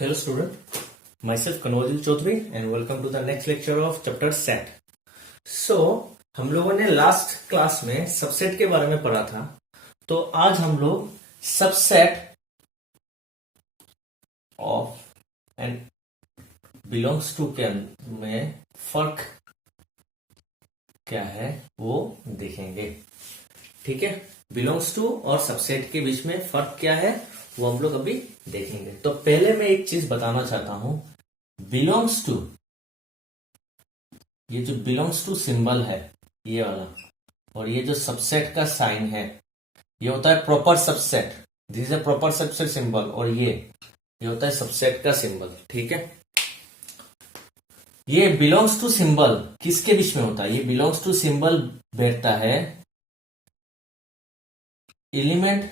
Hello student, myself Kanwal Chaudhary and welcome to the next lecture of chapter set. So हम लोगों ने last class में subset के बारे में पढ़ा था, तो आज हम लोग subset of and belongs to के में फर्क क्या है वो देखेंगे। ठीक है, बिलोंग्स टू और सबसेट के बीच में फर्क क्या है वो हम लोग अभी देखेंगे। तो पहले मैं एक चीज बताना चाहता हूं, बिलोंग्स टू, ये जो बिलोंग्स टू सिंबल है ये वाला, और ये जो सबसेट का साइन है ये होता है proper subset, this is a proper subset symbol, और ये होता है सबसेट का सिंबल। ठीक है, ये बिलोंग्स टू सिंबल किसके बीच में होता है? ये बिलोंग्स टू सिंबल बैठता है एलिमेंट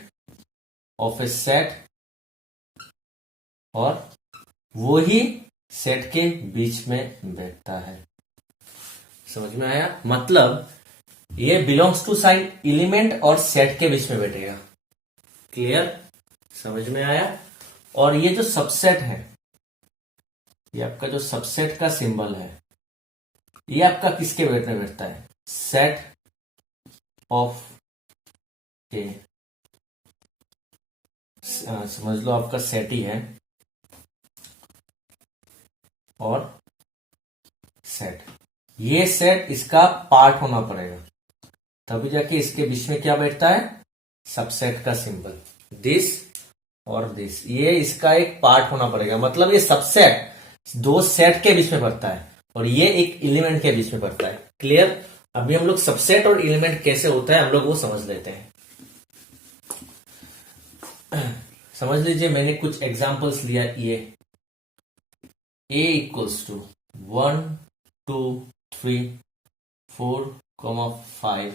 ऑफ ए सेट और वो ही सेट के बीच में बैठता है। समझ में आया? मतलब ये बिलोंग्स टू साइन एलिमेंट और सेट के बीच में बैठेगा। क्लियर? समझ में आया? और ये जो सबसेट है, ये आपका जो सबसेट का सिंबल है, ये आपका किसके में बैठता है? सेट ऑफ ए, समझ लो आपका सेट ही है, और सेट, ये सेट इसका पार्ट होना पड़ेगा, तभी जाके इसके बीच में क्या बैठता है? सबसेट का सिंबल। दिस और दिस, ये इसका एक पार्ट होना पड़ेगा, मतलब ये सबसेट दो सेट के बीच में बैठता है और ये एक एलिमेंट के बीच में बैठता है। क्लियर? अभी हम लोग सबसेट और एलिमेंट कैसे होता है हम लोग वो समझ लेते हैं। समझ लीजिए, मैंने कुछ एग्जांपल्स लिया। ये a इक्वल्स टू 1 2 3 4 5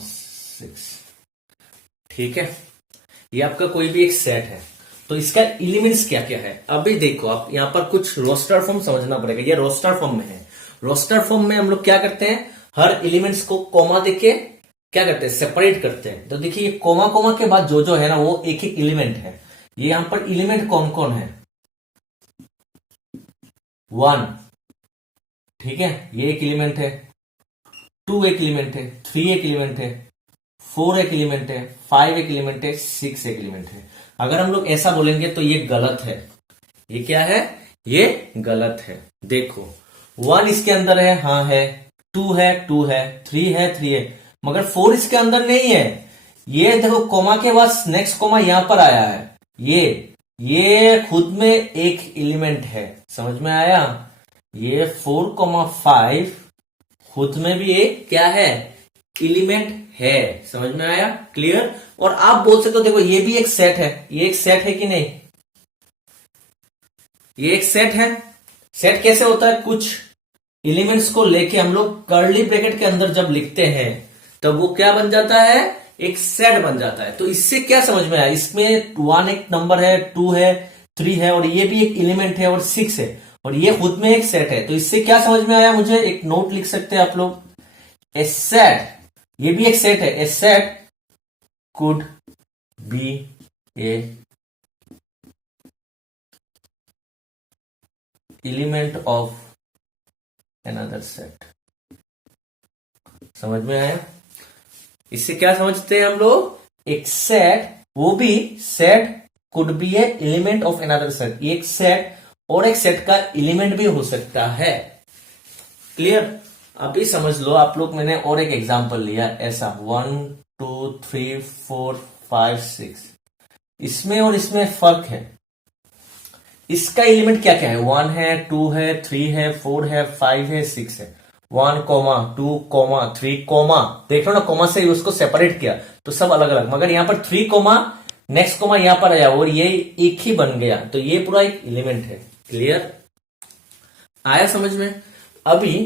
6। ठीक है, ये आपका कोई भी एक सेट है, तो इसका एलिमेंट्स क्या क्या है अभी देखो। आप यहां पर कुछ रोस्टर फॉर्म समझना पड़ेगा। ये रोस्टर फॉर्म में है। रोस्टर फॉर्म में हम लोग क्या करते हैं, हर एलिमेंट्स को कॉमा देके क्या करते हैं? सेपरेट करते हैं। तो देखिए, ये कॉमा कॉमा के बाद जो है ना वो एक एक एलिमेंट है। ये यहां पर एलिमेंट कौन कौन है? 1, ठीक है, ये एक एलिमेंट है। 2 एक एलिमेंट है। 3 एक एलिमेंट है। 4 एक एलिमेंट है। 5 एक एलिमेंट है। 6 एक एलिमेंट है। अगर हम लोग ऐसा बोलेंगे तो ये गलत है। ये क्या है? ये गलत है। देखो, 1 इसके अंदर है, हाँ है। 2 है, 2 है। 3 है, 3 है, मगर 4 इसके अंदर नहीं है। ये देखो, कोमा के बाद नेक्स्ट कोमा यहां पर आया है। ये खुद में एक एलिमेंट है। समझ में आया? ये 4, 5 खुद में भी एक क्या है? एलिमेंट है। समझ में आया? क्लियर? और आप बोल सकते हो देखो, ये भी एक सेट है। ये एक सेट है कि नहीं? ये एक सेट है। सेट कैसे होता है? कुछ एलिमेंट्स को लेके हम लोग कर्ली ब्रैकेट के अंदर जब लिखते हैं तब वो क्या बन जाता है? एक सेट बन जाता है। तो इससे क्या समझ में आया? इसमें 1 एक नंबर है, 2 है, 3 है, और ये भी एक एलिमेंट है, और 6 है, और ये खुद में एक सेट है। तो इससे क्या समझ में आया? मुझे एक नोट लिख सकते हैं आप लोग। ए सेट, ये भी एक सेट है। A set could be a element of another set. समझ में आया? इससे क्या समझते हैं हम लोग? एक सेट, वो भी set could be a element of another set. एक सेट और एक सेट का एलिमेंट भी हो सकता है। क्लियर? अभी समझ लो आप लोग, मैंने और एक एग्जांपल लिया ऐसा, 1 2 3 4 5 6। इसमें और इसमें फर्क है। इसका एलिमेंट क्या क्या है? 1 है, 2 है, 3 है, 4 है, 5 है, 6 है। 1, 2, 3, देख लो ना, कोमा से उसको सेपरेट किया तो सब अलग अलग, मगर यहां पर 3 कोमा, नेक्स्ट कोमा यहां पर आया और ये एक ही बन गया, तो ये पूरा एक एलिमेंट है। क्लियर? आया समझ में? अभी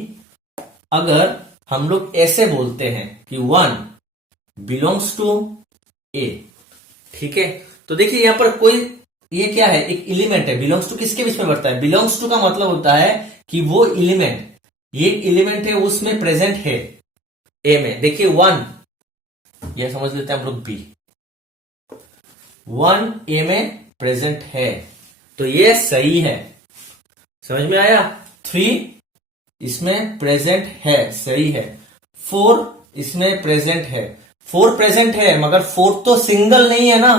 अगर हम लोग ऐसे बोलते हैं कि 1 बिलोंग्स टू ए, ठीक है, तो देखिए यहां पर कोई, ये क्या है? एक एलिमेंट है। बिलोंग्स टू किसके बीच में बढ़ता है? बिलोंग्स टू का मतलब होता है कि वो एलिमेंट, ये एलिमेंट है उसमें प्रेजेंट है ए में। देखिए 1, ये समझ लेते हैं हम लोग बी, 1 ए में प्रेजेंट है, तो ये सही है। समझ में आया? 3 इसमें प्रेजेंट है, सही है। 4 इसमें प्रेजेंट है, 4 प्रेजेंट है, मगर 4 तो सिंगल नहीं है ना।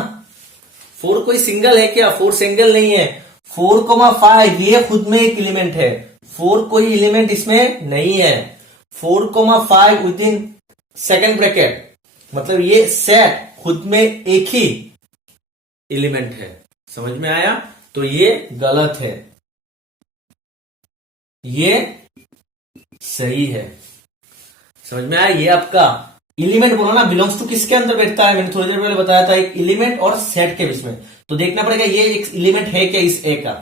4 कोई सिंगल है क्या? 4 सिंगल नहीं है। 4,5 ये खुद में एक एलिमेंट है, 4 कोई एलिमेंट इसमें नहीं है। 4,5 विद इन सेकेंड ब्रैकेट, मतलब ये सेट खुद में एक ही एलिमेंट है। समझ में आया? तो ये गलत है, ये सही है। समझ में आया? ये आपका एलिमेंट बोलो ना, बिलोंग्स टू किसके अंदर बैठता है? मैंने थोड़ी देर पहले बताया था, एक एलिमेंट और सेट के बीच में। तो देखना पड़ेगा ये एक एलिमेंट है क्या इस ए का।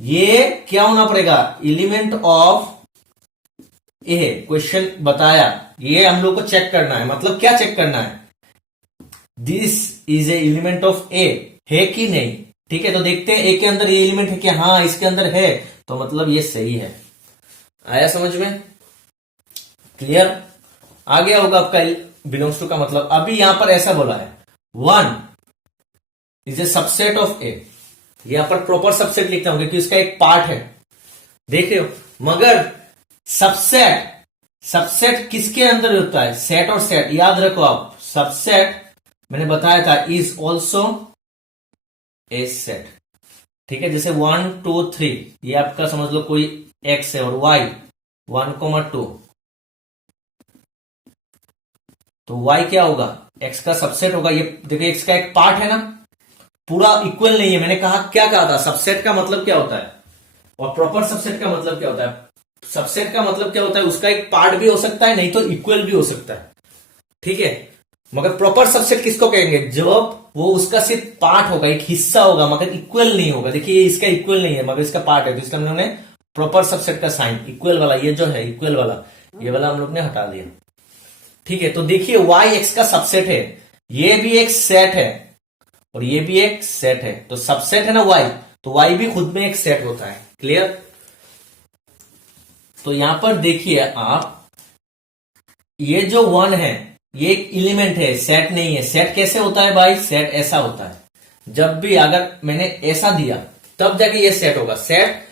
ये क्या होना पड़ेगा? Element of A. क्वेश्चन बताया, ये हम लोग को चेक करना है। मतलब क्या चेक करना है? This is a element of a, है कि नहीं। ठीक है, तो देखते हैं ए के अंदर ये एलिमेंट है क्या? हाँ, इसके अंदर है, तो मतलब ये सही है। आया समझ में? क्लियर? आ गया होगा आपका बिलोंग्स टू का मतलब। अभी यहां पर ऐसा बोला है 1 इज ए सबसेट ऑफ ए। यहां पर प्रॉपर सबसेट लिखता हूं क्योंकि इसका एक पार्ट है, देख रहे हो। मगर सबसेट, सबसेट किसके अंदर होता है? सेट और सेट, याद रखो आप। सबसेट मैंने बताया था इज ऑल्सो ए सेट। ठीक है, जैसे 1 2 3 ये आपका समझ लो कोई एक्स है और वाई 1,2, तो y क्या होगा? x का सबसेट होगा। ये देखिए x का एक पार्ट है ना, पूरा इक्वल नहीं है। मैंने कहा क्या कहा था? सबसेट का मतलब क्या होता है और प्रॉपर सबसेट का मतलब क्या होता है? सबसेट का मतलब क्या होता है? उसका एक पार्ट भी हो सकता है, नहीं तो इक्वल भी हो सकता है। ठीक है, मगर प्रॉपर सबसेट किसको कहेंगे? जब वो उसका सिर्फ पार्ट होगा, एक हिस्सा होगा, मगर इक्वल नहीं होगा। देखिए ये इसका इक्वल नहीं है, मगर इसका पार्ट है, तो इसलिए हम लोगों ने प्रॉपर सबसेट का साइन इक्वल वाला, ये जो है इक्वल वाला, ये वाला हम लोग ने हटा दिया। ठीक है, तो देखिए y x का सबसेट है, ये भी एक सेट है और ये भी एक सेट है। तो सबसेट है ना y, तो y भी खुद में एक सेट होता है। क्लियर? तो यहां पर देखिए आप, ये जो 1 है ये एक एलिमेंट है, सेट नहीं है। सेट कैसे होता है भाई? सेट ऐसा होता है, जब भी अगर मैंने ऐसा दिया तब जाके ये सेट होगा। सेट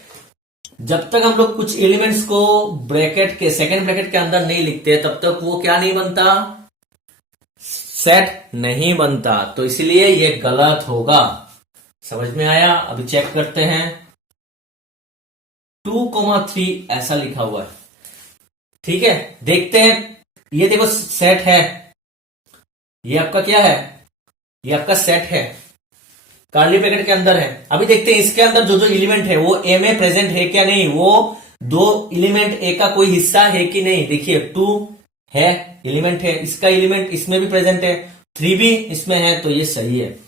जब तक हम लोग कुछ एलिमेंट्स को ब्रैकेट के सेकेंड ब्रैकेट के अंदर नहीं लिखते तब तक वो क्या नहीं बनता? सेट नहीं बनता। तो इसलिए ये गलत होगा। समझ में आया? अभी चेक करते हैं। 2,3 ऐसा लिखा हुआ है। ठीक है, देखते हैं। ये देखो सेट है, ये आपका क्या है? ये आपका सेट है, कर्ली ब्रैकेट के अंदर है। अभी देखते हैं इसके अंदर जो जो एलिमेंट है वो ए में प्रेजेंट है क्या नहीं, वो दो एलिमेंट ए का कोई हिस्सा है कि नहीं। देखिए 2 है, एलिमेंट है, इसका एलिमेंट इसमें भी प्रेजेंट है, 3 भी इसमें है, तो ये सही है।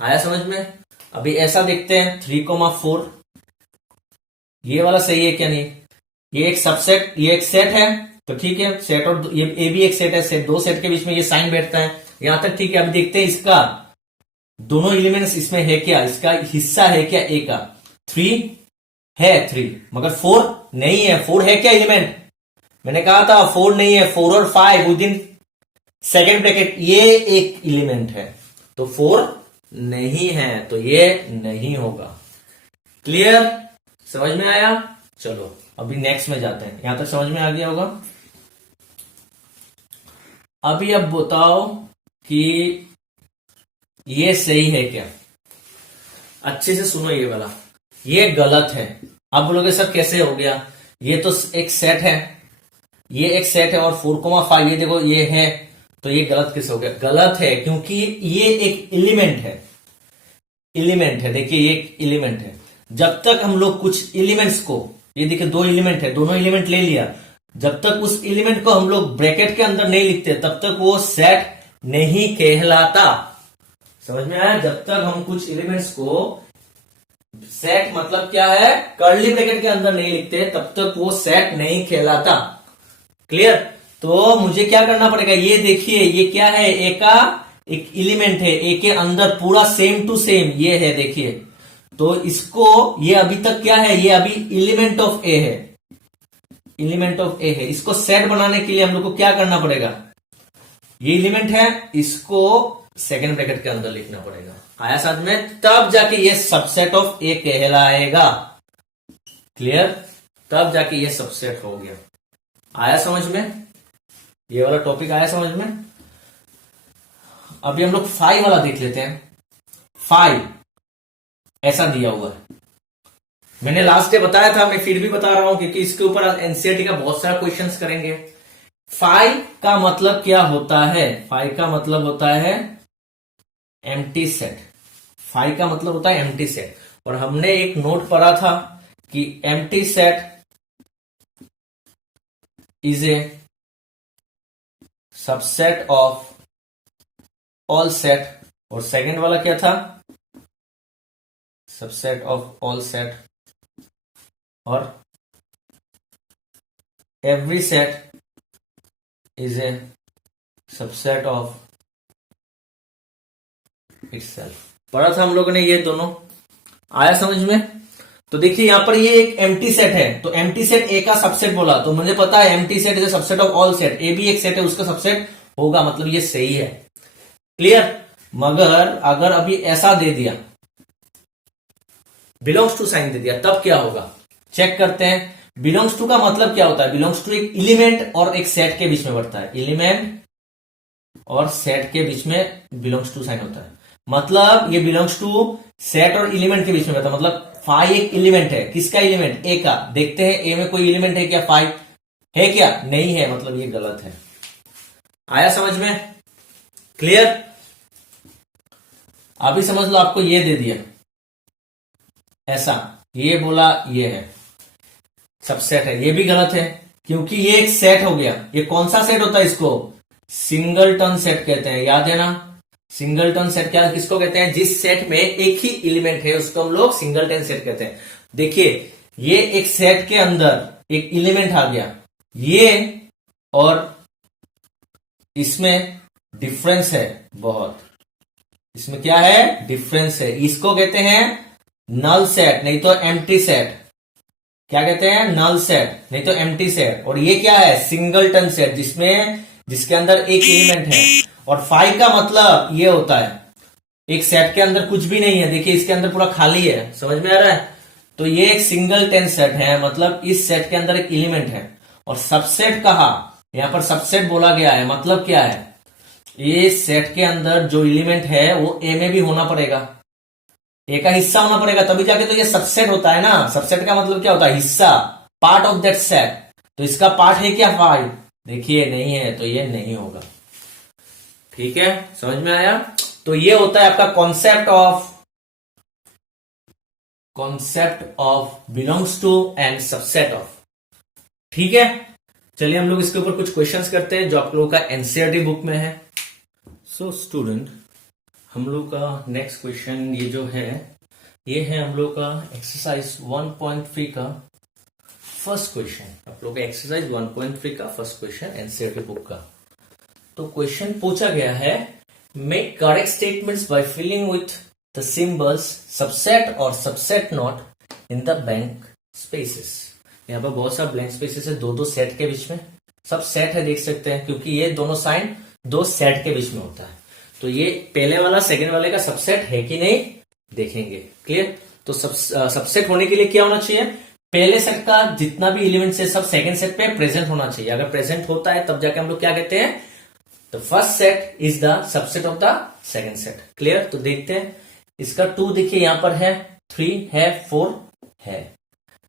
आया समझ में? अभी ऐसा देखते हैं 3,4, ये वाला सही है क्या नहीं। ये एक सबसेट, ये एक सेट है, तो ठीक है। सेट और ये ए भी एक सेट है, सेट, दो सेट के बीच में ये साइन बैठता है, यहां तक ठीक है। अभी देखते हैं इसका दोनों एलिमेंट्स इसमें है क्या, इसका हिस्सा है क्या ए का। 3 है, 3 मगर 4 नहीं है। 4 है क्या एलिमेंट? मैंने कहा था 4 नहीं है। 4 और 5 विद इन सेकेंड ब्रैकेट ये एक एलिमेंट है, तो 4 नहीं है, तो ये नहीं होगा। क्लियर? समझ में आया? चलो अभी नेक्स्ट में जाते हैं। यहां तक समझ में आ गया होगा। अभी अब बताओ कि ये सही है क्या? अच्छे से सुनो ये वाला, ये गलत है। आप बोलोगे सर कैसे हो गया? ये तो एक सेट है, ये एक सेट है, और 4,5 ये देखो ये है, तो ये गलत कैसे हो गया? गलत है क्योंकि ये एक एलिमेंट है। एलिमेंट है, देखिए ये एक एलिमेंट है। जब तक हम लोग कुछ एलिमेंट्स को, ये देखिए 2 एलिमेंट है, दोनों एलिमेंट ले लिया, जब तक उस एलिमेंट को हम लोग ब्रैकेट के अंदर नहीं लिखते तब तक वो सेट नहीं कहलाता। समझ में आया? जब तक हम कुछ एलिमेंट्स को, सेट मतलब क्या है, कर्ली ब्रैकेट के अंदर नहीं लिखते तब तक वो सेट नहीं कहलाता। क्लियर? तो मुझे क्या करना पड़ेगा? ये देखिए ये क्या है, ए का एक एलिमेंट है, ए के अंदर पूरा सेम टू सेम ये है, देखिए। तो इसको, ये अभी तक क्या है, ये अभी एलिमेंट ऑफ ए है, एलिमेंट ऑफ ए है। इसको सेट बनाने के लिए हम लोग को क्या करना पड़ेगा? ये एलिमेंट है, इसको सेकेंड ब्रैकेट के अंदर लिखना पड़ेगा। आया समझ में, तब जाके ये सबसेट ऑफ ए कहलाएगा। क्लियर, तब जाके ये सबसेट हो गया। आया समझ में, ये वाला टॉपिक आया समझ में। अभी हम लोग 5 वाला देख लेते हैं। 5 ऐसा दिया हुआ है, मैंने लास्ट डे बताया था, मैं फिर भी बता रहा हूं क्योंकि इसके ऊपर एनसीईआरटी का बहुत सारा क्वेश्चंस करेंगे। 5 का मतलब क्या होता है? 5 का मतलब होता है एम्प्टी सेट। 5 का मतलब होता है एम्प्टी सेट। और हमने एक नोट पढ़ा था कि empty set is a subset of all set. और सेकंड वाला क्या था? सबसेट ऑफ ऑल सेट और every set is a subset of itself. पढ़ा था हम लोगों ने ये दोनों। आया समझ में? तो देखिए यहां पर ये एक एम्प्टी सेट है, तो एम्प्टी सेट ए का सबसेट बोला, तो मुझे पता है empty set is a subset of all set. A भी एक सेट है, उसका सबसेट होगा, मतलब ये सही है। क्लियर? मगर अगर अभी ऐसा दे दिया, बिलोंग्स टू साइन दे दिया, तब क्या होगा? चेक करते हैं। बिलोंग्स टू का मतलब क्या होता है? बिलोंग्स टू एक एलिमेंट और एक सेट के बीच में बढ़ता है। एलिमेंट और सेट के बीच में बिलोंग्स टू साइन होता है, मतलब ये बिलोंग्स टू सेट और एलिमेंट के बीच में बढ़ता है। मतलब 5 एक एलिमेंट है। किसका एलिमेंट? ए का। देखते हैं ए में कोई एलिमेंट है क्या? 5 है क्या? नहीं है, मतलब ये गलत है। आया समझ में? क्लियर? अभी समझ लो, आपको ये दे दिया ऐसा, ये बोला ये है सबसेट है, ये भी गलत है क्योंकि ये एक सेट हो गया। ये कौन सा सेट होता है? इसको सिंगलटन सेट कहते हैं, याद है ना? सिंगलटन सेट क्या किसको कहते हैं? जिस सेट में एक ही एलिमेंट है उसको हम लोग सिंगलटन सेट कहते हैं। देखिए ये एक सेट के अंदर एक एलिमेंट आ गया, ये और इसमें डिफरेंस है बहुत। इसमें क्या है? डिफरेंस है। इसको कहते हैं नल सेट, नहीं तो एम्प्टी सेट। क्या कहते हैं? नल सेट, नहीं तो एम्प्टी सेट। और ये क्या है? सिंगलटन सेट, जिसके अंदर एक एलिमेंट है। और 5 का मतलब ये होता है एक सेट के अंदर कुछ भी नहीं है। देखिए इसके अंदर पूरा खाली है, समझ में आ रहा है? तो ये एक सिंगलटन सेट है, मतलब इस सेट के अंदर एक एलिमेंट है। और सबसेट कहा, यहां पर सबसेट बोला गया है, मतलब क्या है? ये सेट के अंदर जो एलिमेंट है वो ए में भी होना पड़ेगा, ए का हिस्सा होना पड़ेगा, तभी जाके तो ये सबसेट होता है ना। सबसेट का मतलब क्या होता है? हिस्सा, पार्ट ऑफ दैट सेट। तो इसका पार्ट है क्या? 5? देखिए नहीं है, तो ये नहीं होगा। ठीक है, समझ में आया? तो ये होता है आपका concept of belongs to and subset of. ठीक है, चलिए हम लोग इसके ऊपर कुछ क्वेश्चंस करते हैं जो आप लोगों का एनसीईआरटी बुक में है। सो स्टूडेंट, हम लोग का नेक्स्ट क्वेश्चन ये जो है, ये है हम लोग का एक्सरसाइज 1.3 का फर्स्ट क्वेश्चन। आप लोग का एक्सरसाइज 1.3 का फर्स्ट क्वेश्चन एनसीईआरटी बुक का। तो क्वेश्चन पूछा गया है, make correct statements by filling with the symbols subset और subset not in the blank spaces. यहाँ पर बहुत सारा ब्लैंक स्पेसेस है, दो सेट के बीच में। सब सेट है, देख सकते हैं, क्योंकि ये दोनों साइन दो सेट के बीच में होता है। तो ये पहले वाला सेकंड वाले का सबसेट है कि नहीं देखेंगे। क्लियर? तो सबसेट होने के लिए क्या होना चाहिए? पहले सेट का जितना भी एलिमेंट है सब सेकंड सेट पे प्रेजेंट होना चाहिए। अगर प्रेजेंट होता है तब जाके हम लोग क्या कहते हैं? The first set is the subset of the second set. Clear? तो देखते हैं इसका 2 देखिए यहां पर है, 3 है, 4 है।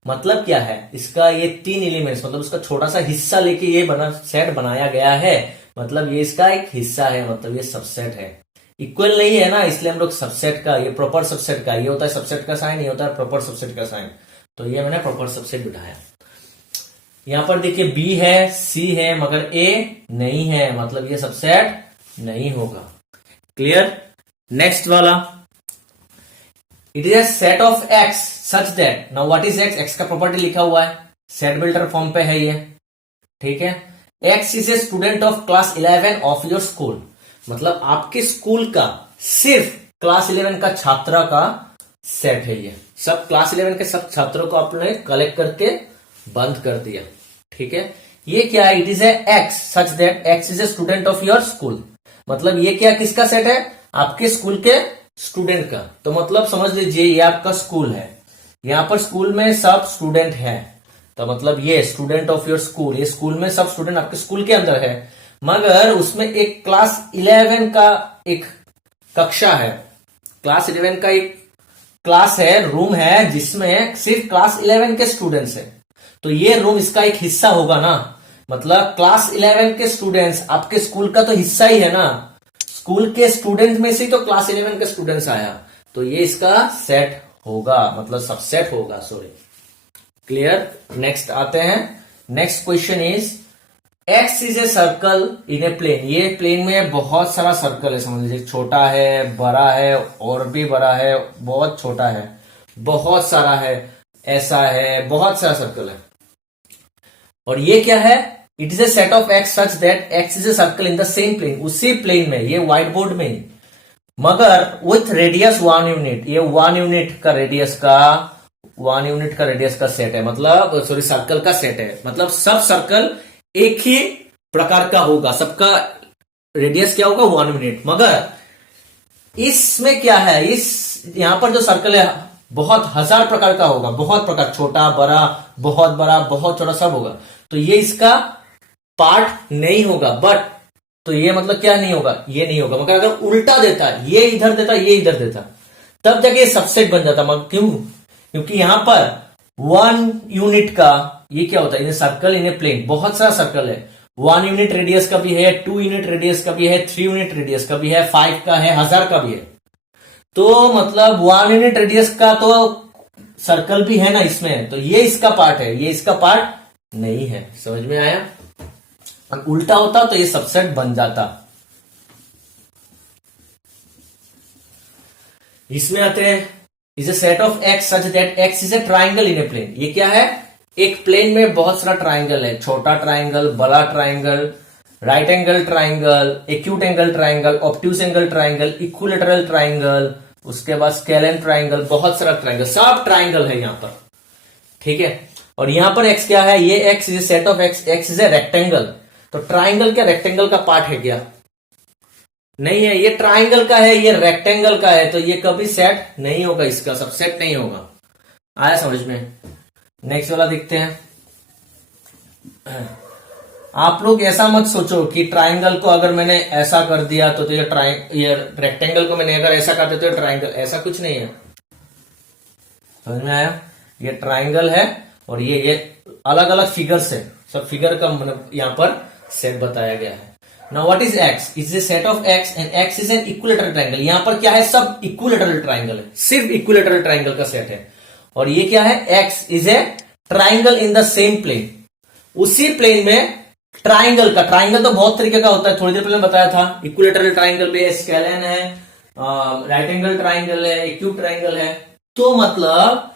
मतलब क्या है? इसका ये 3 एलिमेंट्स, मतलब उसका छोटा सा हिस्सा लेके ये सेट बनाया गया है, मतलब ये इसका एक हिस्सा है, मतलब ये सबसेट है। इक्वल नहीं है ना, इसलिए हम लोग सबसेट का, ये प्रॉपर सबसेट का, ये होता है सबसेट का साइन, ये होता है प्रॉपर सबसेट का साइन। तो ये मैंने प्रॉपर सबसेट बिठाया। यहां पर देखिए बी है, सी है, मगर ए नहीं है, मतलब ये सबसेट नहीं होगा। क्लियर? नेक्स्ट वाला, it is a set of x such that, now what is x? X का प्रॉपर्टी लिखा हुआ है, सेट बिल्डर फॉर्म पे है ये। ठीक है, x is a student of class 11 of your school, मतलब आपके स्कूल का सिर्फ क्लास 11 का छात्रा का सेट है ये। सब क्लास 11 के सब छात्रों को आपने कलेक्ट करके बंद कर दिया। ठीक है, ये क्या है? It is A x such that x is a student of your school, मतलब ये क्या किसका सेट है? आपके स्कूल के स्टूडेंट का। तो मतलब समझ लीजिए ये आपका स्कूल है, यहां पर स्कूल में सब स्टूडेंट है, तो मतलब ये स्टूडेंट ऑफ योर स्कूल, ये स्कूल में सब स्टूडेंट आपके स्कूल के अंदर है, मगर उसमें एक क्लास 11 का एक कक्षा है, क्लास 11 का एक क्लास है, रूम है, जिसमें सिर्फ क्लास 11 के स्टूडेंट्स है। तो ये रूम इसका एक हिस्सा होगा ना, मतलब क्लास 11 के स्टूडेंट्स आपके स्कूल का तो हिस्सा ही है ना, स्कूल के स्टूडेंट में से तो क्लास 11 के स्टूडेंट्स आया, तो ये इसका सेट होगा, मतलब सबसेट होगा, सॉरी। क्लियर। नेक्स्ट आते हैं, next question is x is a circle in a plane. ये प्लेन में बहुत सारा सर्कल है, समझ लीजिए, छोटा है, बड़ा है, और भी बड़ा है, बहुत छोटा है, बहुत सारा है, ऐसा है, बहुत सारा सर्कल है। और ये क्या है, it is a set of x such that x is a circle in the same plane, उसी प्लेन में, ये व्हाइट बोर्ड में ही, मगर विथ रेडियस 1 यूनिट, ये 1 यूनिट का रेडियस का, 1 यूनिट का रेडियस का सेट है, मतलब सॉरी सर्कल का सेट है, मतलब सब सर्कल एक ही प्रकार का होगा, सबका रेडियस क्या होगा 1 यूनिट, मगर इसमें क्या है, इस यहां पर जो सर्कल है बहुत हजार प्रकार का होगा, बहुत प्रकार, छोटा बड़ा, बहुत छोटा, सब होगा, तो ये इसका पार्ट नहीं होगा। बट तो ये मतलब क्या नहीं होगा, ये नहीं होगा, मगर अगर उल्टा देता, ये इधर देता, ये इधर देता, तब जाके ये सबसेट बन जाता। मगर क्यों, क्योंकि यहां पर 1 यूनिट का ये क्या होता है, इन सर्कल इन ए प्लेन, बहुत सारा सर्कल है, 1 यूनिट रेडियस का भी है, 2 यूनिट रेडियस का भी है, 3 यूनिट रेडियस का भी है, 5 का है, 1000 का भी है, तो मतलब 1 यूनिट रेडियस का तो सर्कल भी है ना इसमें, तो ये इसका पार्ट है, ये इसका पार्ट नहीं है। समझ में आया। उल्टा होता तो ये सबसेट बन जाता। इसमें आते हैं, is a set of x such that x is a triangle in a plane. ये क्या है, एक प्लेन में बहुत सारा ट्राइंगल है, छोटा ट्राइंगल, बड़ा triangle, right angle triangle, acute angle triangle, obtuse angle triangle, equilateral triangle, उसके बाद स्केलेन ट्राइंगल, बहुत सारा ट्राइंगल, सब ट्राइंगल है यहां पर, ठीक है। और यहां पर एक्स क्या है, ये x is a set of x, x is a rectangle, तो ट्राइंगल क्या रेक्टेंगल का पार्ट है क्या, नहीं है, ये ट्राइंगल का है, ये रेक्टेंगल का है, तो ये कभी सेट नहीं होगा, इसका सबसेट नहीं होगा। आया समझ में। नेक्स्ट वाला देखते हैं। आप लोग ऐसा मत सोचो कि ट्राइंगल को अगर मैंने ऐसा कर दिया तो ये रेक्टेंगल को मैंने अगर ऐसा कर दिया तो ट्राइंगल, ऐसा कुछ नहीं है। समझ में आया। ये ट्राइंगल है और ये अलग अलग फिगर्स है, सब फिगर का मतलब यहां पर सेट बताया गया है। Now what is x, is a set of x and x is an equilateral triangle. यहां पर क्या है, सब इक्विलेटरल ट्राइंगल है, सिर्फ इक्विलेटरल ट्राइंगल का सेट है। और ये क्या है, x is a triangle in the same plane, उसी प्लेन में ट्राइंगल का, ट्राइंगल तो बहुत तरीके का होता है, थोड़ी देर पहले बताया था, इक्विलेटरल ट्राइंगल भी है, स्केलेन है, राइट एंगल ट्राइंगल है, एक्यूट ट्राइंगल है। तो मतलब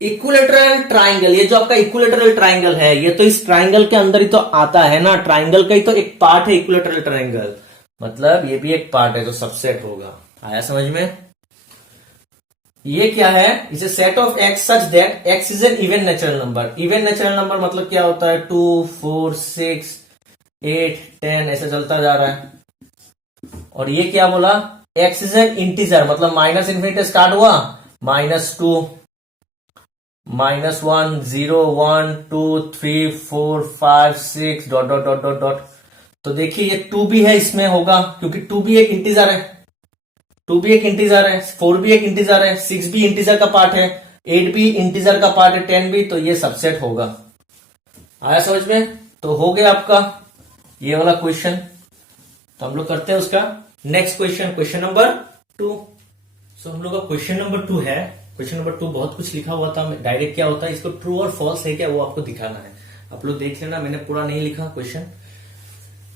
इक्विलेटरल ट्राइंगल, ये जो आपका इक्विलेटरल ट्राइंगल है, ये तो इस ट्राइंगल के अंदर ही तो आता है ना, ट्राइंगल का ही तो एक पार्ट है इक्विलेटरल ट्राइंगल, मतलब ये भी एक पार्ट है, तो सबसेट होगा। आया समझ में। ये क्या है, is a set of x such that x is an even natural number. Even natural number मतलब क्या होता है, 2, 4, 6, 8, 10 ऐसे चलता जा रहा है। और ये क्या बोला, एक्स इज एन इंटीजर, मतलब माइनस इन्फिनिटी स्टार्ट हुआ, -2, -1, 0, 1, 2, 3, 4, 5, 6 dot dot dot dot dot. तो देखिए ये 2 भी है, इसमें होगा क्योंकि 2 भी एक इंटीजर है, 2 भी एक इंटीजर है, 4 भी एक इंटीजर है, 6 भी इंटीजर का पार्ट है, 8 भी इंटीजर का पार्ट है, 10 भी, तो ये सबसेट होगा। आया समझ में। तो हो गया आपका ये वाला क्वेश्चन। तो हम लोग करते हैं उसका नेक्स्ट क्वेश्चन, क्वेश्चन नंबर 2। सो हम लोग का क्वेश्चन नंबर 2 है। क्वेश्चन नंबर 2 बहुत कुछ लिखा हुआ था, डायरेक्ट क्या होता है, इसको ट्रू और फॉल्स है क्या वो आपको दिखाना है। आप लोग देख लेना, मैंने पूरा नहीं लिखा क्वेश्चन,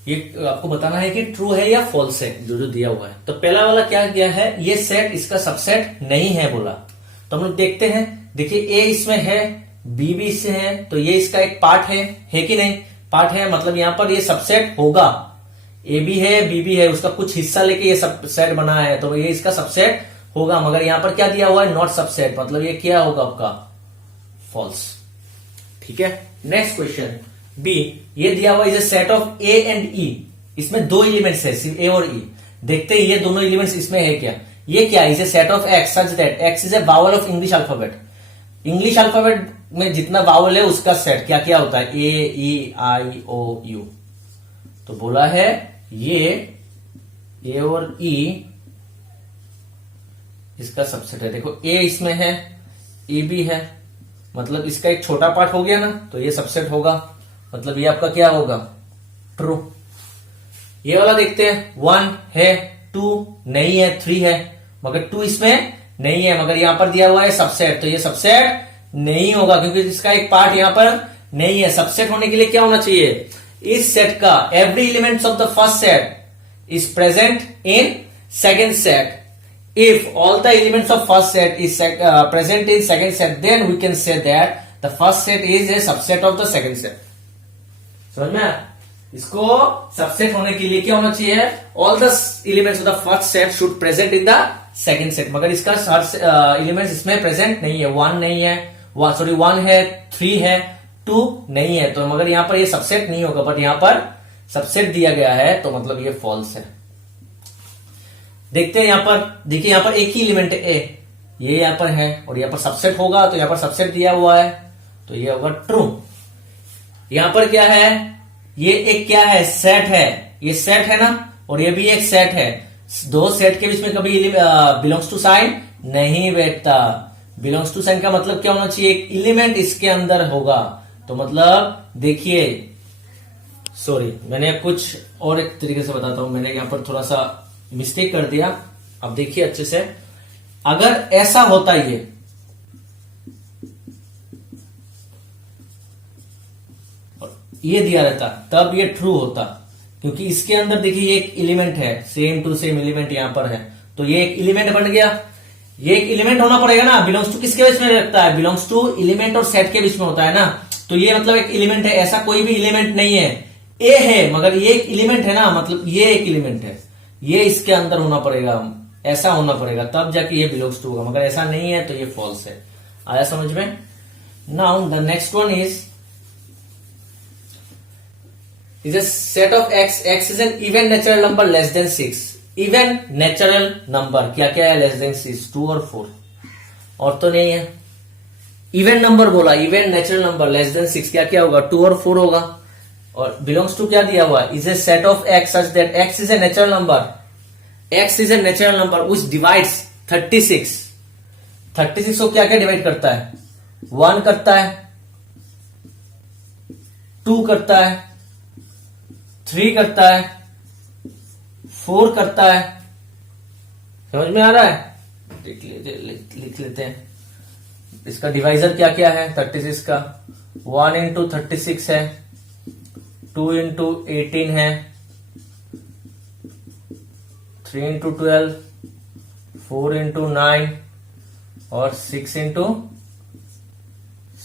ये आपको बताना है कि ट्रू है या फॉल्स है जो जो दिया हुआ है। तो पहला वाला क्या किया है, ये सेट इसका सबसेट नहीं है बोला। तो हम लोग देखते हैं, देखिए ए इसमें है, बी भी इससे है, तो ये इसका एक पार्ट है कि नहीं, पार्ट है, मतलब यहां पर ये सबसेट होगा। ए भी है, बी भी है, उसका कुछ हिस्सा लेके ये सबसेट बना है, तो ये इसका सबसेट होगा। मगर यहां पर क्या दिया हुआ है, नॉट सबसेट, मतलब ये क्या होगा आपका फॉल्स। ठीक है। नेक्स्ट क्वेश्चन बी, ये दिया हुआ is a set of A and E. इसमें 2 एलिमेंट्स है, सिर्फ ए और ई। देखते हैं ये दोनों एलिमेंट्स इसमें है क्या। ये क्या है, is a set of x such that x is A vowel of English alphabet. English alphabet में जितना वावल है उसका सेट क्या क्या होता है, ए ई आई ओ यू। तो बोला है ये ए और ई इसका सबसेट है। देखो ए इसमें है, ई भी है, मतलब इसका एक छोटा पार्ट हो गया ना, तो ये सबसेट होगा, मतलब ये आपका क्या होगा, ट्रू। ये वाला देखते हैं, 1 है, 2 नहीं है, 3 है, मगर 2 इसमें नहीं है, मगर यहां पर दिया हुआ है सबसेट, तो ये सबसेट नहीं होगा क्योंकि इसका एक पार्ट यहां पर नहीं है। सबसेट होने के लिए क्या होना चाहिए, इस सेट का every elements of the first set is present in second set. If all the elements of first set is present in second set, then we can say that the first set is a subset of the second set. समझ में आया? इसको subset होने के लिए क्या होना चाहिए, all the elements of the first set should present in the second set, मगर इसका एलिमेंट्स इसमें प्रेजेंट नहीं है, 1 नहीं है, 1 है, 3 है, 2 नहीं है, तो मगर यहां पर ये सबसेट नहीं होगा, बट यहां पर सबसेट दिया गया है, तो मतलब ये फॉल्स है। देखते हैं यहां पर, देखिए यहां पर एक ही एलिमेंट है ए, ये यहां पर है और यहां पर सबसेट होगा, तो यहां पर सबसेट दिया हुआ है, तो ये होगा ट्रू। यहां पर क्या है, ये एक क्या है, सेट है, ये सेट है ना, और ये भी एक सेट है। दो सेट के बीच में कभी बिलोंग्स टू साइन नहीं बैठता। बिलोंग्स टू साइन का मतलब क्या होना चाहिए, एक एलिमेंट इसके अंदर होगा, तो मतलब देखिए, सॉरी मैंने कुछ और एक तरीके से बताता हूं, मैंने यहां पर थोड़ा सा मिस्टेक कर दिया। अब देखिए अच्छे से, अगर ऐसा होता ये दिया रहता तब ये ट्रू होता, क्योंकि इसके अंदर देखिए एक एलिमेंट है, सेम टू सेम एलिमेंट यहां पर है, तो ये एक एलिमेंट बन गया। ये एक एलिमेंट होना पड़ेगा ना, बिलोंग्स टू किसके बीच में रखता है, बिलोंग्स टू एलिमेंट और सेट के बीच में होता है ना, तो ये मतलब एक एलिमेंट है। ऐसा कोई भी एलिमेंट नहीं है, ए है मगर ये एक एलिमेंट है ना, मतलब ये एक एलिमेंट है, ये इसके अंदर होना पड़ेगा, ऐसा होना पड़ेगा, तब जाके ये बिलोंग्स टू होगा, मगर ऐसा नहीं है, तो ये फॉल्स है। आया समझ में? Now the next one is a set of x, x is an even natural number less than 6। even natural number क्या क्या है, less than 6, 2 और 4, और तो नहीं है। even नंबर बोला, even natural number less than 6 क्या क्या होगा, 2 और 4 होगा, और belongs to क्या दिया हुआ, is a set of x such that x is a natural number, x is a natural number which divides 36। 36 को क्या क्या डिवाइड करता है, 1 करता है, 2 करता है, 3 करता है, 4 करता है। समझ में आ रहा है? लिख लेते हैं, इसका डिवाइजर क्या क्या है 36 का, 1 इंटू 36 है, 2 इंटू 18 है, 3 इंटू 12, 4 इंटू 9 और 6 इंटू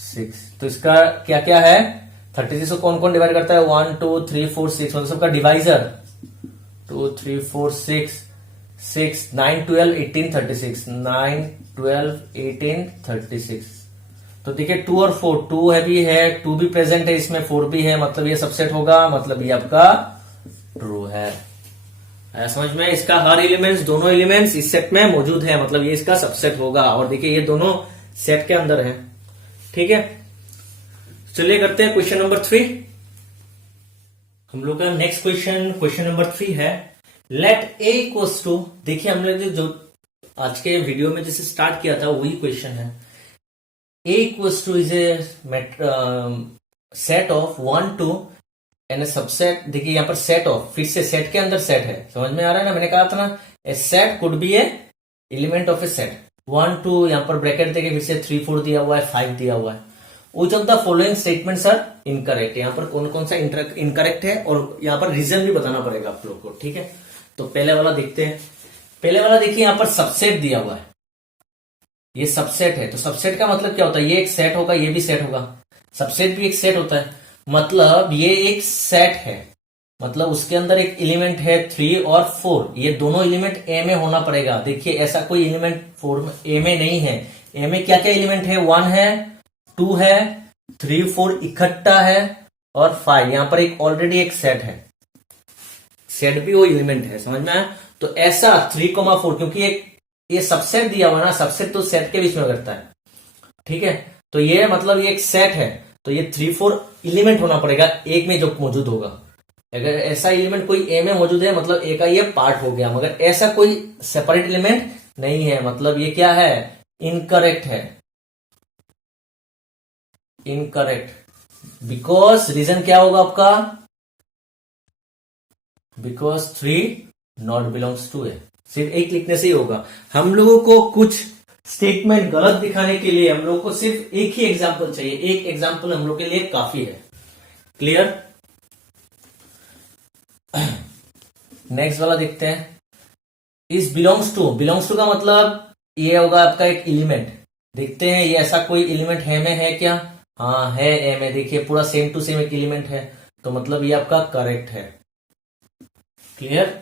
6। तो इसका क्या क्या है, 36 को कौन कौन डिवाइड करता है, 1 2 3 4 6, मतलब सबका डिवाइजर 2 3 4 6 6 9 12 18 36, 9 12 18 36। तो देखिए 2 और 4, 2 है भी है, 2 भी प्रेजेंट है इसमें, 4 भी है, मतलब ये सबसेट होगा, मतलब ये आपका ट्रू है। समझ में? इसका हर एलिमेंट्स, दोनों एलिमेंट्स इस सेट में मौजूद है, मतलब ये इसका सबसेट होगा, और देखिए ये दोनों सेट के अंदर है। ठीक है, चलिए करते हैं क्वेश्चन नंबर 3। हम लोग का नेक्स्ट क्वेश्चन नंबर 3 है, लेट ए इक्वल्स टू, देखिए हमने जो आज के वीडियो में जैसे स्टार्ट किया था वही क्वेश्चन है। A equals to is a set of 1 2 and subset. देखिए यहां पर सेट ऑफ, फिर से सेट के अंदर सेट है, समझ में आ रहा है ना, मैंने कहा था ना, a set could be a element of a set. 1 2 यहां पर ब्रैकेट देके फिर से 3 4 दिया हुआ है, 5 दिया हुआ है। Which of the following statements are incorrect? यहाँ पर कौन कौन सा इनकरेक्ट है, और यहाँ पर रीजन भी बताना पड़ेगा आप लोग को। ठीक है, तो पहले वाला देखते हैं। पहले वाला देखिए, यहाँ पर सबसेट दिया हुआ है, ये सबसेट है, तो सबसेट का मतलब क्या होता है, ये एक सेट होगा, ये भी सेट होगा, सबसेट भी एक सेट होता है, मतलब ये एक सेट है, मतलब उसके अंदर एक एलिमेंट है 3 और 4, ये दोनों एलिमेंट ए में होना पड़ेगा। देखिए ऐसा कोई एलिमेंट 4 में ए में नहीं है। ए में क्या क्या एलिमेंट है, 1 है, 2 है, 3 4 इकट्ठा है, और 5। यहां पर एक ऑलरेडी एक सेट है, सेट भी वो एलिमेंट है, समझ में आया? तो ऐसा 3 4, क्योंकि एक ये सबसेट दिया हुआ ना, सबसेट तो सेट के बीच में करता है, ठीक है। तो ये मतलब ये एक सेट है, तो ये 3-4 एलिमेंट होना पड़ेगा एक में जो मौजूद होगा। अगर ऐसा एलिमेंट कोई ए में मौजूद है मतलब ए का ये पार्ट हो गया, मगर ऐसा कोई सेपरेट एलिमेंट नहीं है, मतलब ये क्या है, इनकरेक्ट है, इनकरेक्ट। बिकॉज रीजन क्या होगा आपका, बिकॉज 3 नॉट बिलोंग्स टू ए, सिर्फ एक लिखने से ही होगा। हम लोगों को कुछ स्टेटमेंट गलत दिखाने के लिए हम लोगों को सिर्फ एक ही एग्जाम्पल चाहिए, एक एग्जाम्पल हम लोग के लिए काफी है। क्लियर। नेक्स्ट वाला देखते हैं, इस बिलोंग्स टू का मतलब ये होगा आपका एक एलिमेंट। देखते हैं ये ऐसा कोई एलिमेंट है में है क्या, हाँ है ए में, देखिए पूरा सेम टू सेम एक एलिमेंट है, तो मतलब ये आपका करेक्ट है। क्लियर।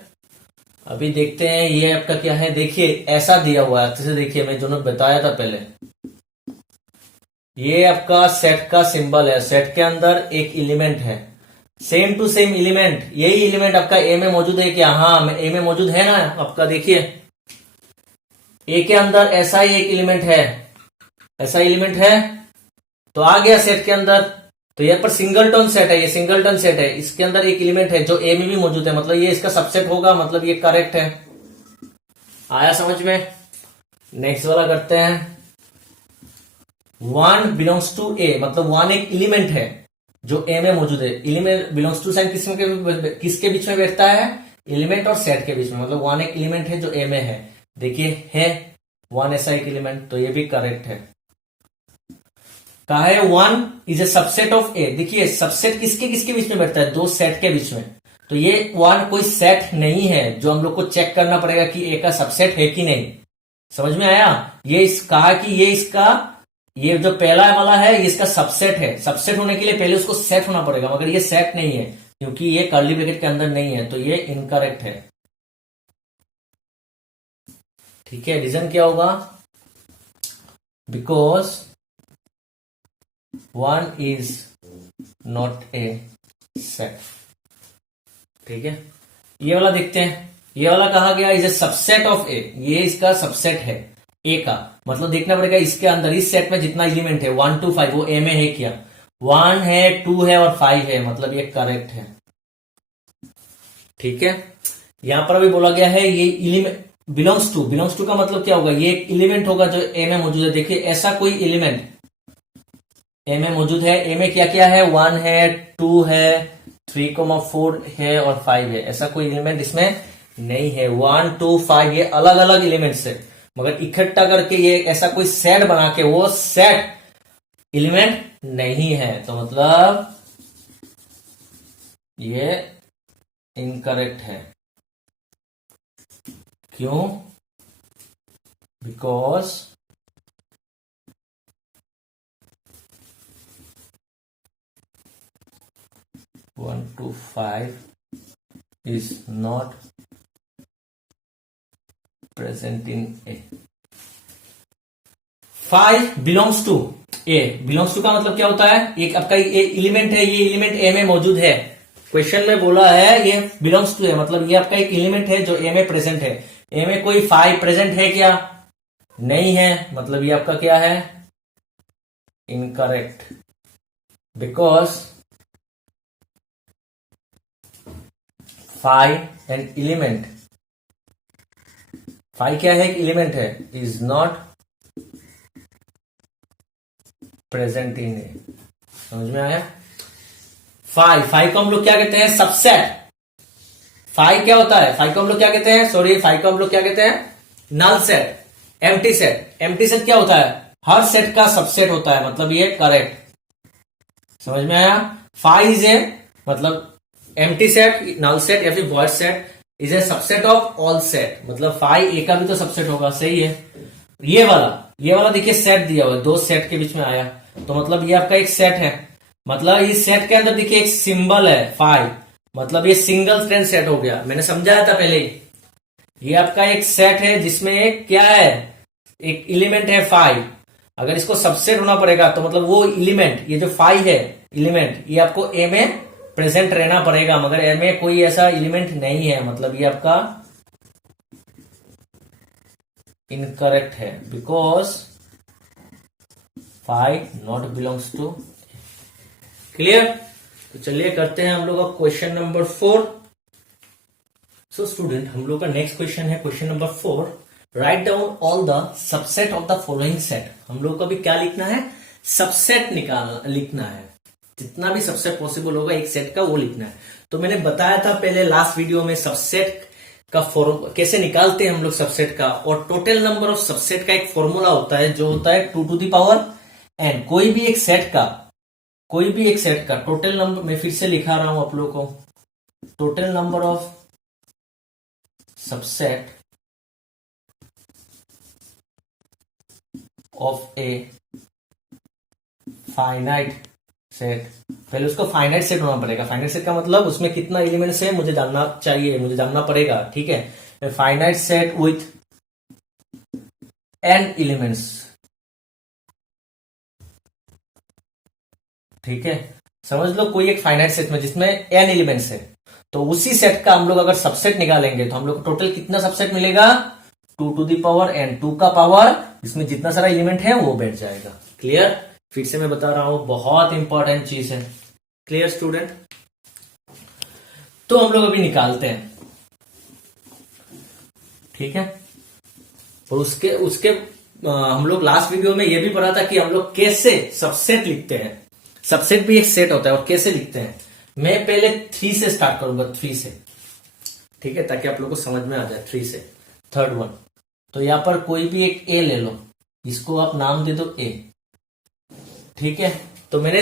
अभी देखते हैं ये आपका क्या है, देखिए ऐसा दिया हुआ है, अच्छे से देखिए, मैं जो बताया था पहले, ये आपका सेट का सिंबल है, सेट के अंदर एक एलिमेंट है, सेम टू सेम एलिमेंट, यही एलिमेंट आपका ए में मौजूद है क्या, हाँ ए में मौजूद है ना आपका, देखिए ए के अंदर ऐसा ही एक एलिमेंट है, ऐसा एलिमेंट है, तो आ गया सेट के अंदर। तो यहाँ पर सिंगलटन सेट है, ये सिंगलटन सेट है, इसके अंदर एक एलिमेंट है जो ए में भी मौजूद है, मतलब ये इसका सबसेट होगा, मतलब ये करेक्ट है। आया समझ में। नेक्स्ट वाला करते हैं, 1 बिलोंग्स टू ए, मतलब 1 एक एलिमेंट है जो ए में मौजूद है। एलिमेंट बिलोंग्स टू साइन किसके बीच में बैठता है, एलिमेंट और सेट के बीच में, मतलब 1 एक एलिमेंट है जो ए में है, देखिए है 1 ऐसा एक एलिमेंट, तो ये भी करेक्ट है। कहा है 1 इज ए सबसेट ऑफ ए, देखिए सबसेट किसके किसके बीच में बैठता है, दो सेट के बीच में, तो ये 1 कोई सेट नहीं है, जो हम लोग को चेक करना पड़ेगा कि ए का सबसेट है कि नहीं। समझ में आया। ये कहा कि ये इसका, ये जो पहला वाला है ये इसका सबसेट है, सबसेट होने के लिए पहले उसको सेट होना पड़ेगा, मगर ये सेट नहीं है क्योंकि ये कर्ली ब्रैकेट के अंदर नहीं है, तो ये इनकरेक्ट है। ठीक है, रीजन क्या होगा, because 1 is not a set. ठीक है, ये वाला देखते हैं, ये वाला कहा गया इज ए सबसेट ऑफ ए, ये इसका सबसेट है ए का, मतलब देखना पड़ेगा इसके अंदर इस सेट में जितना एलिमेंट है 1 to 5 वो ए में है क्या, 1 है 2 है और 5 है, मतलब ये करेक्ट है। ठीक है, यहां पर भी बोला गया है ये एलिमेंट बिलोंग्स टू का मतलब क्या होगा, ये एक एलिमेंट होगा जो ए में मौजूद है। देखिए ऐसा कोई एलिमेंट ए में मौजूद है, ए में क्या क्या है, 1 है 2 है 3,4 है और 5 है, ऐसा कोई एलिमेंट इसमें नहीं है। 1 2 5 ये अलग अलग एलिमेंट्स है, मगर इकट्ठा करके ये ऐसा कोई सेट बना के वो सेट एलिमेंट नहीं है, तो मतलब ये इनकरेक्ट है। क्यों, because one two 5 is not present in A। 5 belongs to A, belongs to का मतलब क्या होता है, एक आपका एलिमेंट है, ये एलिमेंट ए में मौजूद है, क्वेश्चन में बोला है ये बिलोंग्स टू है, मतलब ये आपका एक एलिमेंट है जो ए में प्रेजेंट है। ए में कोई 5 प्रेजेंट है क्या, नहीं है, मतलब ये आपका क्या है, इनकरेक्ट, बिकॉज 5 एन एलिमेंट, 5 क्या है, एक एलिमेंट है, इज नॉट प्रेजेंट इन ए। समझ में आया। 5 को हम लोग क्या कहते हैं, सबसेट। 5 क्या होता है, 5 को हम लोग क्या कहते हैं, सॉरी 5 को हम लोग क्या कहते हैं, null set, empty set. Empty set क्या होता है, हर सेट का सबसेट होता है, मतलब ये करेक्ट। समझ में आया। 5 इज ए मतलब एम्प्टी सेट, नल सेट या फिर void set is a subset of all set, मतलब 5 ए का भी तो सबसेट होगा, सही है। ये वाला देखिए सेट दिया हुआ है, दो सेट के बीच में आया, तो मतलब ये आपका एक सेट है, मतलब इस सेट के अंदर देखिए एक सिंबल है 5, मतलब ये सिंगल स्ट्रैंड सेट हो गया, मैंने समझाया था पहले ही। ये आपका एक सेट है जिसमें एक क्या है, एक एलिमेंट है 5, अगर इसको सबसेट होना पड़ेगा तो मतलब वो एलिमेंट, ये जो 5 है एलिमेंट, ये आपको ए में प्रेजेंट रहना पड़ेगा, मगर ए में कोई ऐसा एलिमेंट नहीं है, मतलब ये आपका इनकरेक्ट है because 5 not belongs to. Clear? तो चलिए करते हैं हम लोग का क्वेश्चन नंबर 4। सो स्टूडेंट, हम लोग का नेक्स्ट क्वेश्चन है question number 4। Write down all the subset of the following set. हम लोग को भी क्या लिखना है? सबसेट लिखना है। जितना भी सबसेट पॉसिबल होगा एक सेट का वो लिखना है। तो मैंने बताया था पहले लास्ट वीडियो में सबसेट का कैसे निकालते हैं हम लोग सबसेट का, और टोटल नंबर ऑफ सबसेट का एक फॉर्मूला होता है जो होता है 2 to the पावर n। कोई भी एक सेट का टोटल नंबर, मैं फिर से लिखा रहा हूं आप लोगों को, total number of subset of a finite set. पहले उसको फाइनाइट सेट होना पड़ेगा। फाइनाइट सेट का मतलब उसमें कितना एलिमेंट्स है मुझे जानना चाहिए, मुझे जानना पड़ेगा। ठीक है, finite set with n elements. ठीक है, समझ लो कोई एक फाइनाइट सेट में जिसमें n एलिमेंट्स है, तो उसी सेट का हम लोग अगर सबसेट निकालेंगे तो हम लोग को टोटल कितना सबसेट मिलेगा? 2 to the पावर n। 2 का पावर इसमें जितना सारा एलिमेंट है वो बैठ जाएगा। क्लियर? फिर से मैं बता रहा हूं, बहुत इंपॉर्टेंट चीज है। Clear student? तो हम लोग अभी निकालते हैं। ठीक है, और उसके हम लोग लास्ट वीडियो में ये भी पढ़ा था कि हम लोग कैसे सबसेट लिखते हैं। सबसेट भी एक सेट होता है, और कैसे लिखते हैं। मैं पहले 3 से स्टार्ट करूंगा, 3 से। ठीक है, ताकि आप लोग को समझ में आ जाए। 3 से थर्ड वन। तो यहां पर कोई भी एक ए ले लो, इसको आप नाम दे दो ए। ठीक है, तो मैंने,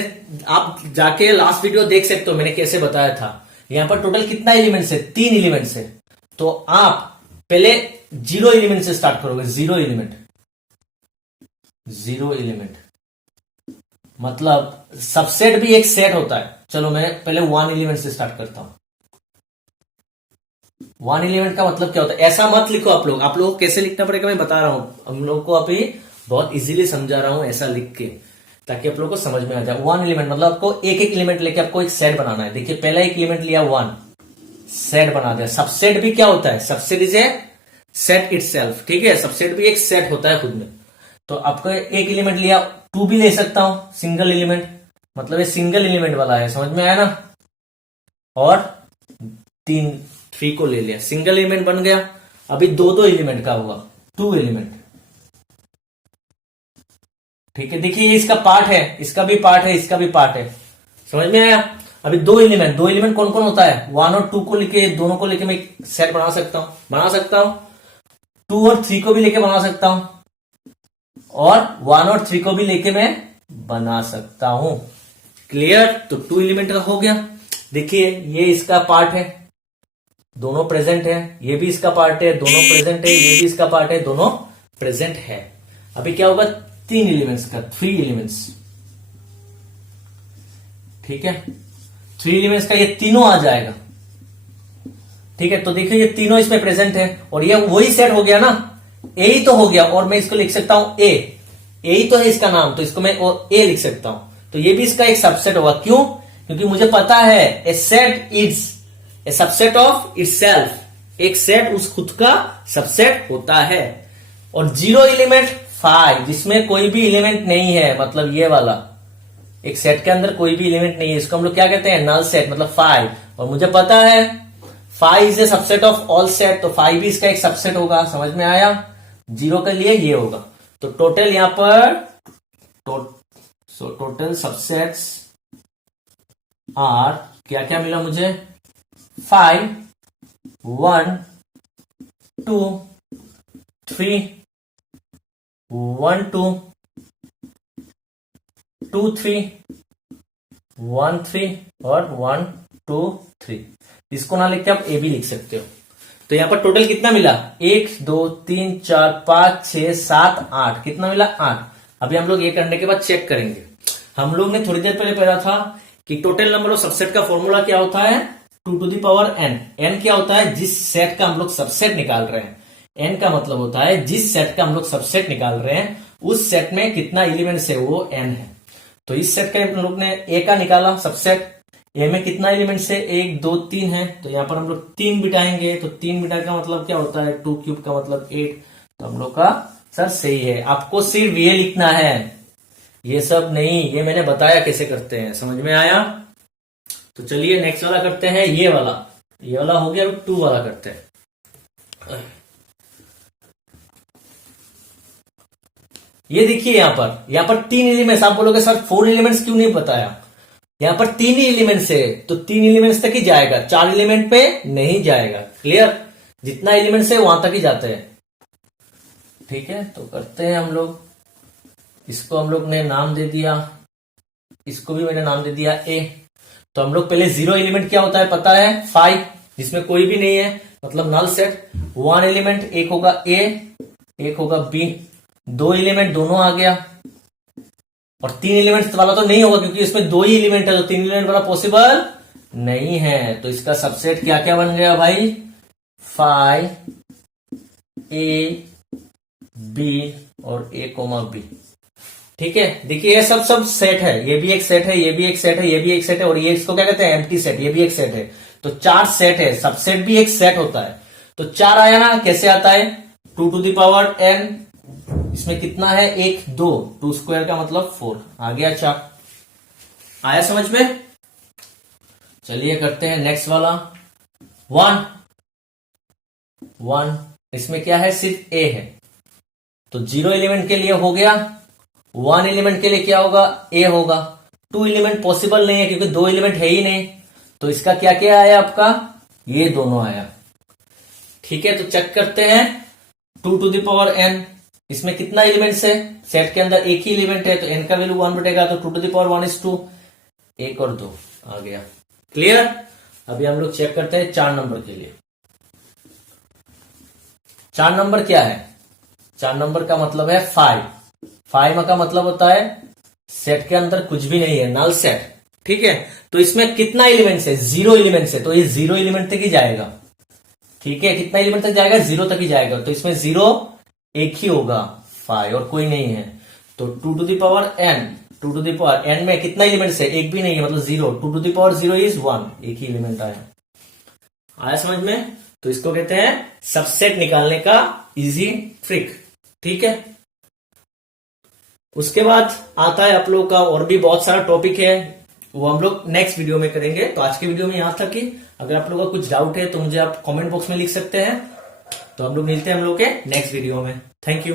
आप जाके लास्ट वीडियो देख सकते हो मैंने कैसे बताया था। यहां पर टोटल कितना एलिमेंट्स है? 3 एलिमेंट्स है। तो आप पहले 0 एलिमेंट से स्टार्ट करोगे। 0 एलिमेंट मतलब सबसेट भी एक सेट होता है। चलो मैं पहले 1 एलिमेंट से स्टार्ट करता हूं। 1 एलिमेंट का मतलब क्या होता है? ऐसा मत लिखो आप लोग को कैसे लिखना पड़ेगा मैं बता रहा हूं। हम लोग को अभी बहुत इजीली समझा रहा हूं ऐसा लिख के, ताकि आप लोग को समझ में आ जाए। 1 एलिमेंट मतलब आपको एक एक एलिमेंट लेके आपको एक सेट बनाना है। देखिए, पहला एक एलिमेंट लिया 1, सेट बना दिया। सबसेट भी क्या होता है? Subset is a set itself. ठीक है, सबसेट भी एक सेट होता है खुद में। तो आपको एक एलिमेंट लिया, 2 भी ले सकता हूं, सिंगल एलिमेंट, मतलब ये सिंगल एलिमेंट वाला है। समझ में आया ना? और 3 को ले लिया, सिंगल एलिमेंट बन गया। अभी 2 एलिमेंट का हुआ, 2 एलिमेंट। ठीक है, देखिए ये इसका पार्ट है, इसका भी पार्ट है, इसका भी पार्ट है। समझ में आया? अभी 2 एलिमेंट कौन कौन होता है? 1 और 2 को लेके, दोनों को लेके मैं एक सेट बना सकता हूं। 2 और 3 को भी लेके बना सकता हूं, और 1 और 3 को भी लेके मैं बना सकता हूं। क्लियर? तो 2 एलिमेंट का हो गया। देखिए ये इसका पार्ट है, दोनों प्रेजेंट है। ये भी इसका पार्ट है, दोनों प्रेजेंट है। ये भी इसका पार्ट है, दोनों प्रेजेंट है। अभी क्या होगा? 3 एलिमेंट्स का, 3 एलिमेंट्स। ठीक है, 3 एलिमेंट्स का ये तीनों आ जाएगा। ठीक है, तो देखिए ये तीनों इसमें प्रेजेंट है, और ये वही सेट हो गया ना। ए ही तो हो गया, और मैं इसको लिख सकता हूं ए ही तो है इसका नाम, तो इसको मैं ए लिख सकता हूं। तो ये भी इसका एक सबसेट होगा। क्यों? क्योंकि मुझे पता है a set is a subset of itself. एक सेट उस खुद का सबसेट होता है। और 0 एलिमेंट 5, जिसमें कोई भी एलिमेंट नहीं है, मतलब ये वाला एक सेट के अंदर कोई भी एलिमेंट नहीं है, इसको हम लोग क्या कहते हैं? नल सेट, मतलब 5। और मुझे पता है 5 is a subset of all set, तो 5 भी इसका एक सबसेट होगा। समझ में आया? 0 के लिए ये होगा। तो टोटल यहां पर टोटल सबसेट्स आर क्या क्या मिला मुझे? 5 1 2 3 1 2 2 3 1 3 और 1 2 3। इसको ना लिख के आप ए भी लिख सकते हो। तो यहां पर टोटल कितना मिला? 1 2 3 4 5 6 7 8। कितना मिला? 8। अभी हम लोग ये करने के बाद चेक करेंगे। हम लोग ने थोड़ी देर पहले पढ़ा था कि टोटल नंबर ऑफ सबसेट का फॉर्मूला क्या होता है? 2 to the power n। n क्या होता है? जिस सेट का हम लोग सबसेट निकाल रहे हैं। n का मतलब होता है जिस सेट का हम लोग सबसेट निकाल रहे हैं उस सेट में कितना एलिमेंट्स है वो n है। तो इस सेट का हम लोग ने ए का निकाला सबसेट। ए में कितना एलिमेंट्स है? 1 2 3 है। तो यहां पर हम लोग 3 बिठाएंगे। तो 3 बिठा का मतलब क्या होता है? 2 क्यूब का मतलब 8। तो हम लोग का सर सही है। आपको सिर्फ ये लिखना है, ये सब नहीं, ये मैंने बताया कैसे करते हैं, समझ में आया। तो चलिए नेक्स्ट वाला करते हैं, ये वाला हो गया, 2 वाला करते हैं। ये देखिए यहाँ पर 3 एलिमेंट्स। आप बोलोगे सर 4 एलिमेंट्स क्यों नहीं बताया? यहाँ पर 3 ही एलिमेंट्स है, तो 3 एलिमेंट्स तक ही जाएगा, 4 एलिमेंट पे नहीं जाएगा। क्लियर? जितना एलिमेंट्स है वहां तक ही जाते हैं। ठीक है, तो करते हैं हम लोग। इसको हम लोग ने नाम दे दिया, इसको भी मैंने नाम दे दिया ए। तो हम लोग पहले 0 एलिमेंट क्या होता है पता है? 5, जिसमें कोई भी नहीं है, मतलब नल सेट। 1 एलिमेंट, एक होगा ए, एक होगा बी, 2 एलिमेंट दोनों आ गया। और 3 एलिमेंट वाला तो नहीं होगा क्योंकि इसमें 2 ही एलिमेंट है, तो 3 एलिमेंट वाला पॉसिबल नहीं है। तो इसका सबसेट क्या क्या बन गया भाई? 5 ए बी और ए कोमा बी। ठीक है, देखिए ये सब सेट है, ये भी एक सेट है, ये भी एक सेट है, ये भी एक सेट है, और ये इसको क्या कहते हैं? Empty set. ये भी एक सेट है, तो 4 सेट है। सबसेट भी एक सेट होता है। तो 4 आया ना, कैसे आता है? 2 टू द पावर n, इसमें कितना है? 1 2, 2 स्क्वायर का मतलब 4 आ गया। 4 आया समझ में? चलिए करते हैं नेक्स्ट वाला। 1, इसमें क्या है? सिर्फ a है, तो 0 एलिमेंट के लिए हो गया। 1 एलिमेंट के लिए क्या होगा? a होगा। 2 एलिमेंट पॉसिबल नहीं है क्योंकि 2 एलिमेंट है ही नहीं, तो इसका क्या क्या आया आपका? ये दोनों आया। ठीक है, तो चेक करते हैं। 2 टू द पावर n, इसमें कितना एलिमेंट्स है? सेट के अंदर एक ही एलिमेंट है, तो n का वैल्यू 1 बटेगा, तो 2 टू द पावर 1 is 2, 1 और 2 आ गया। क्लियर? अभी हम लोग चेक करते हैं 4 नंबर के लिए। 4 नंबर क्या है? 4 नंबर का मतलब है 5। 5 का मतलब होता है सेट के अंदर कुछ भी नहीं है, नल सेट। ठीक है, तो इसमें कितना एलिमेंट्स है? 0 एलिमेंट्स है, तो ये 0 एलिमेंट तक ही जाएगा। ठीक है, कितना एलिमेंट तक जाएगा? 0 तक ही जाएगा। तो इसमें 0 एक ही होगा, 5, और कोई नहीं है। तो 2 to the power n, 2 to the power n में कितना एलिमेंट्स है? एक भी नहीं है, मतलब 0। 2 टू द पावर 0 इज 1, एक ही एलिमेंट आया समझ में? तो इसको कहते हैं सबसेट निकालने का इजी ट्रिक। ठीक है, उसके बाद आता है आप लोग का और भी बहुत सारा टॉपिक है, वो हम लोग नेक्स्ट वीडियो में करेंगे। तो आज के वीडियो में यहां तक ही। अगर आप लोगों का कुछ डाउट है तो मुझे आप कमेंट बॉक्स में लिख सकते हैं। तो हम लोग मिलते हैं हम लोग के नेक्स्ट वीडियो में। Thank you.